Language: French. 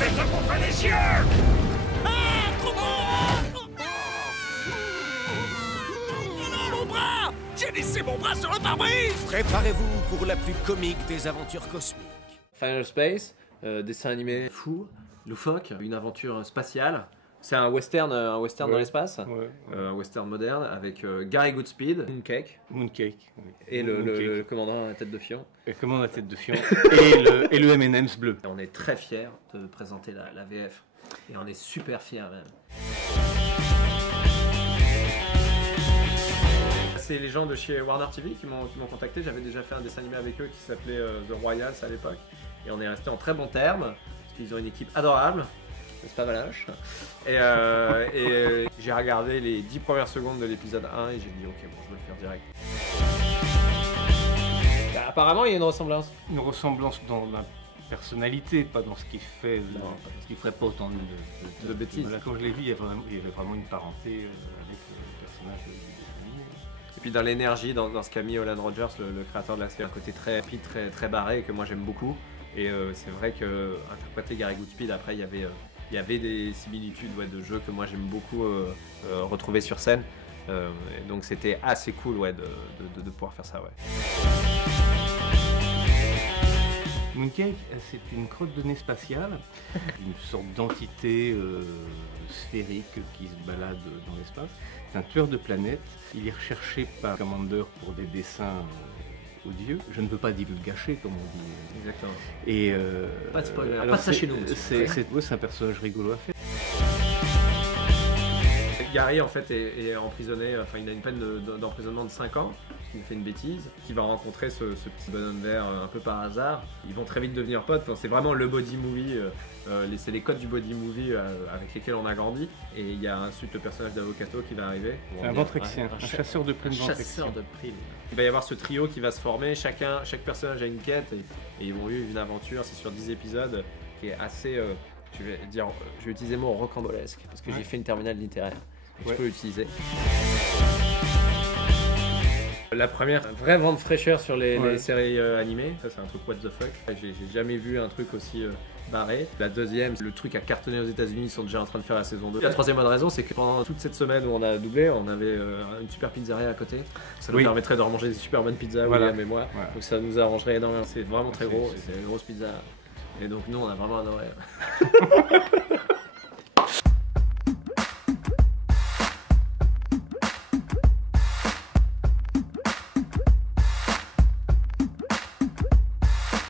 vais te bouffer les yeux! Ah, trop bon! Oh non, mon bras! J'ai laissé mon bras sur le pare-brise! Préparez-vous pour la plus comique des aventures cosmiques. Final Space, dessin animé fou, loufoque, une aventure spatiale. C'est un western dans l'espace, un western moderne avec Gary Goodspeed, Mooncake, Oui. et le commandant à la tête de fion. Le commandant à tête de fion et le M&M's bleu. Et on est très fiers de présenter la VF et on est super fiers même. C'est les gens de chez Warner TV qui m'ont contacté. J'avais déjà fait un dessin animé avec eux qui s'appelait The Royals à l'époque et on est resté en très bons termes parce qu'ils ont une équipe adorable. C'est pas Valache. Et j'ai regardé les 10 premières secondes de l'épisode 1 et j'ai dit ok, bon, je vais le faire direct. Bah, apparemment, il y a une ressemblance. Une ressemblance dans la personnalité, pas dans ce qu'il fait. Parce qu'il ferait pas autant De bêtises. Voilà, quand je l'ai vu, il y avait vraiment une parenté avec le personnage du dessin animé. Et puis dans l'énergie, dans ce qu'a mis Olan Rogers, le créateur de la série, un côté très rapide, très barré que moi j'aime beaucoup. Et c'est vrai que interpréter Gary Goodspeed, après il y avait des similitudes de jeux que moi j'aime beaucoup retrouver sur scène. Et donc c'était assez cool de pouvoir faire ça. Mooncake, c'est une crotte de nez spatiale, une sorte d'entité sphérique qui se balade dans l'espace. C'est un tueur de planètes. Il est recherché par Commander pour des dessins odieux. Je ne veux pas divulgacher, comme on dit. Exactement. Et Pas de spoiler, alors pas de ça chez nous. C'est un personnage rigolo à faire. Gary en fait est emprisonné, enfin il a une peine d'emprisonnement de 5 ans, il fait une bêtise, qui va rencontrer ce petit bonhomme vert un peu par hasard. Ils vont très vite devenir potes, enfin, c'est vraiment le body movie, c'est les codes du body movie avec lesquels on a grandi. Et il y a ensuite le personnage d'Avocato qui va arriver. C'est un ventrexien, un chasseur de primes. Chasseur de primes. Il va y avoir ce trio qui va se former, chaque personnage a une quête et ils vont vivre une aventure, c'est sur 10 épisodes qui est assez, je vais utiliser le mot rocambolesque parce que j'ai fait une terminale littéraire. Je peux l'utiliser. La première vraie vente fraîcheur sur les séries animées, ça c'est un truc what the fuck. J'ai jamais vu un truc aussi barré. La deuxième, le truc a cartonné aux États-Unis, ils sont déjà en train de faire la saison 2. La troisième bonne raison, c'est que pendant toute cette semaine où on a doublé, on avait une super pizzeria à côté. Ça nous permettrait de remanger des super bonnes pizzas, William et moi. Voilà. Donc ça nous arrangerait énormément. C'est vraiment très gros, c'est une grosse pizza. Et donc nous, on a vraiment adoré.